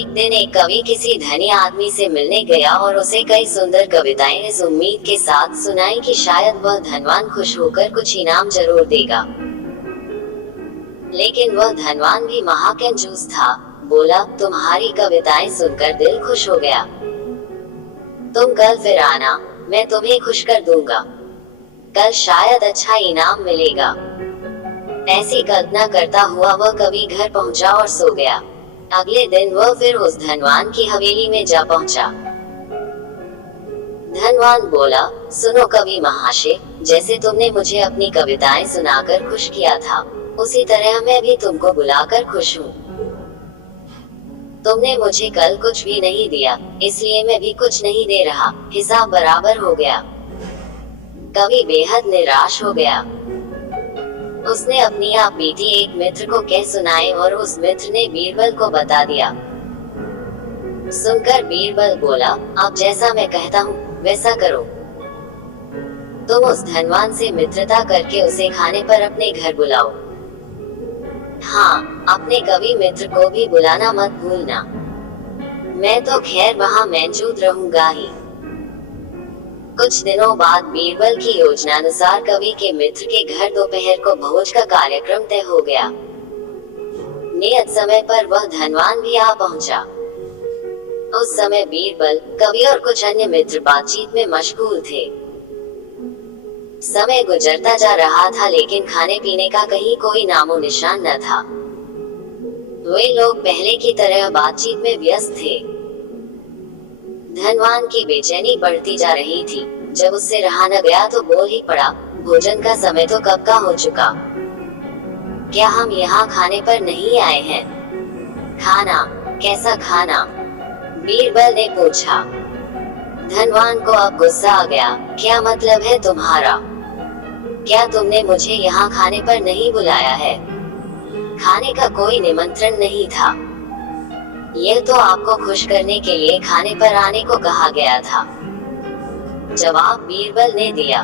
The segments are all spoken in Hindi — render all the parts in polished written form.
एक दिन एक कवि किसी धनी आदमी से मिलने गया और उसे कई सुंदर कविताएं इस उम्मीद के साथ सुनाई कि शायद वह धनवान खुश होकर कुछ इनाम जरूर देगा। लेकिन वह धनवान भी महाकंजूस था। बोला, तुम्हारी कविताएं सुनकर दिल खुश हो गया। तुम कल फिर आना, मैं तुम्हें खुश कर दूंगा। कल शायद अच्छा इनाम मिलेगा। ऐसी कल्पना करता हुआ वह कवि घर पहुंचा और सो गया। अगले दिन वह फिर उस धनवान की हवेली में जा पहुंचा। धनवान बोला, सुनो कवि महाशय, जैसे तुमने मुझे अपनी कविताएं सुनाकर खुश किया था, उसी तरह मैं भी तुमको बुलाकर खुश हूँ। तुमने मुझे कल कुछ भी नहीं दिया, इसलिए मैं भी कुछ नहीं दे रहा। हिसाब बराबर हो गया। कवि बेहद निराश हो गया। उसने अपनी आप बीती एक मित्र को कह सुनाए और उस मित्र ने बीरबल को बता दिया। सुनकर बीरबल बोला, अब जैसा मैं कहता हूँ वैसा करो। तुम उस धनवान से मित्रता करके उसे खाने पर अपने घर बुलाओ। हाँ, अपने कवि मित्र को भी बुलाना मत भूलना। मैं तो खैर वहाँ मौजूद रहूंगा ही। कुछ दिनों बाद बीरबल की योजनानुसार कवि के मित्र के घर दोपहर को भोज का कार्यक्रम तय हो गया। नियत समय पर वह धनवान भी आ पहुंचा। उस समय बीरबल, कवि और कुछ अन्य मित्र बातचीत में मशगूल थे। समय गुजरता जा रहा था लेकिन खाने पीने का कहीं कोई नामो निशान न था। वे लोग पहले की तरह बातचीत में व्यस्त थे। धनवान की बेचैनी बढ़ती जा रही थी। जब उससे रहा न गया तो बोल ही पड़ा, भोजन का समय तो कब का हो चुका। क्या हम यहाँ खाने पर नहीं आए हैं? खाना? कैसा खाना? बीरबल ने पूछा। धनवान को अब गुस्सा आ गया। क्या मतलब है तुम्हारा? क्या तुमने मुझे यहाँ खाने पर नहीं बुलाया है? खाने का कोई निमंत्रण नहीं था। यह तो आपको खुश करने के लिए खाने पर आने को कहा गया था। जवाब बीरबल ने दिया।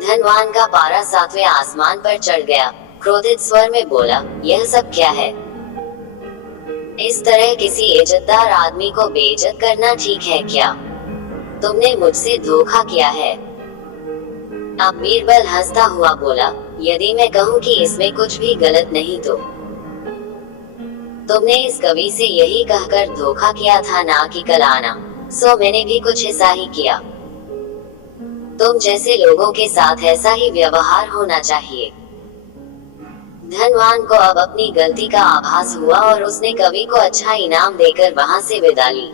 धनवान का पारा 7वें आसमान पर चढ़ गया। क्रोधित स्वर में बोला, यह सब क्या है? इस तरह किसी इज्जतदार आदमी को बेइज्जत करना ठीक है क्या? तुमने मुझसे धोखा किया है। अब बीरबल हंसता हुआ बोला, यदि मैं कहूँ कि इसमें कुछ भी गलत नहीं तो तुमने इस कवि से यही कहकर धोखा किया था ना कि कल आना, सो मैंने भी कुछ ऐसा ही किया। तुम जैसे लोगों के साथ ऐसा ही व्यवहार होना चाहिए। धनवान को अब अपनी गलती का आभास हुआ और उसने कवि को अच्छा इनाम देकर वहां से विदा ली।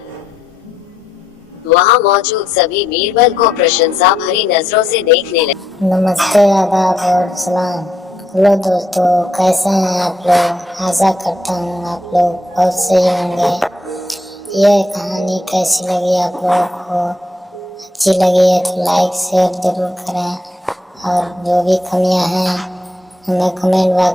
वहां मौजूद सभी बीरबल को प्रशंसा भरी नजरों से देखने लगे। नमस्ते, आदाब और सलाम। हेलो दोस्तों, कैसे हैं आप लोग? आशा करता हूँ आप लोग बहुत सही होंगे। ये कहानी कैसी लगी आप लोगों को? अच्छी लगी है तो लाइक शेयर जरूर करें और जो भी कमियां हैं हमें कमेंट बॉक्स